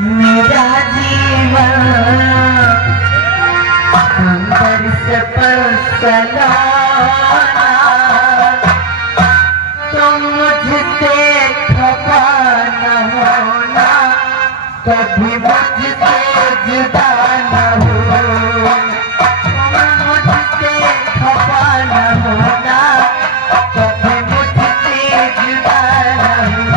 मेरा जीवन सुंदर सफल सलाना, तुम मुझसे खफा न होना, कभी मुझसे जुदा न हो। तुम मुझसे खफा न होना, कभी मुझसे जुदा न हो।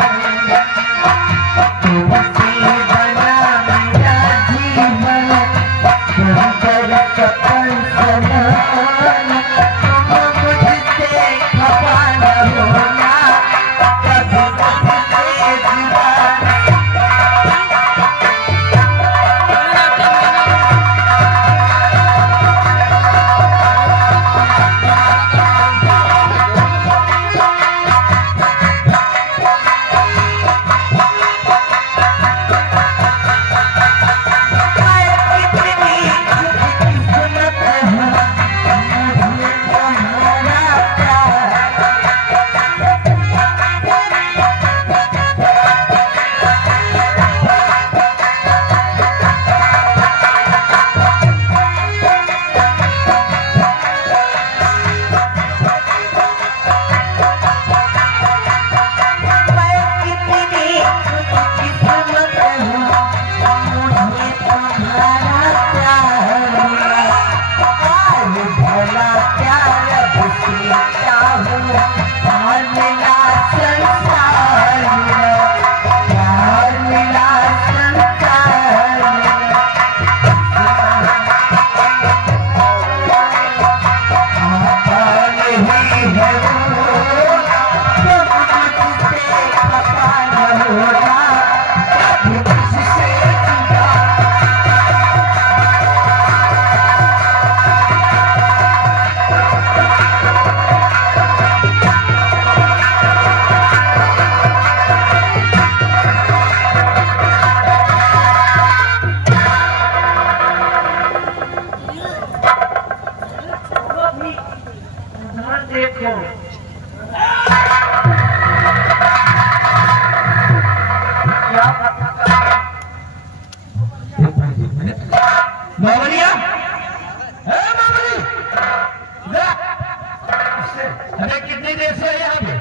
अरे कितनी देर से है यहाँ पे?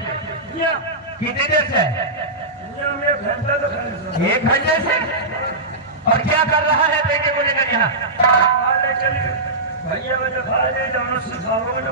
कितनी देर से? 1 घंटे से। और क्या कर रहा है बेटे को लेकर यहाँ? भैया मुझे खा दे, जानो सिखाओगे ना।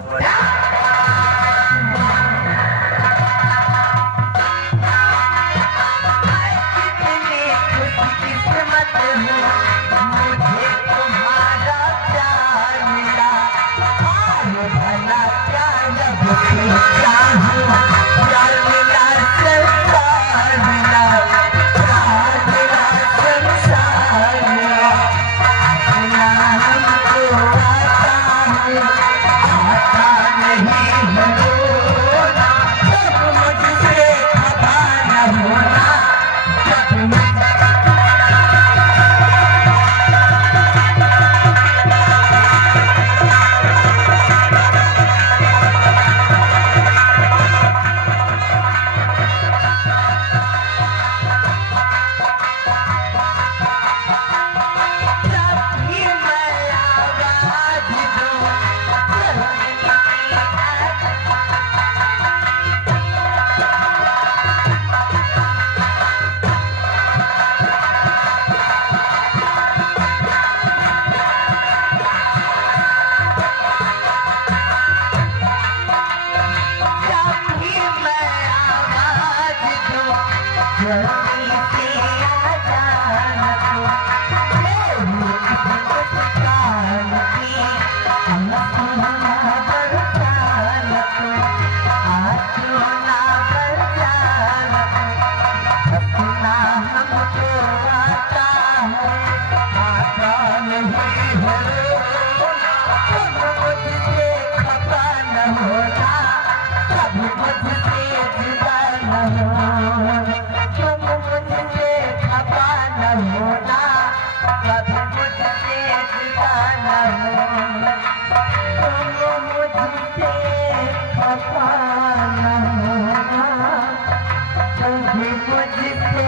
मुझसे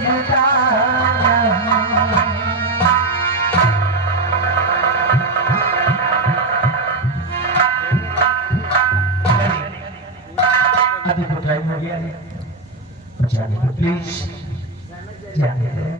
जुदा आदि को टाइम हो गया है, जाने दो प्लीज, जाने दो।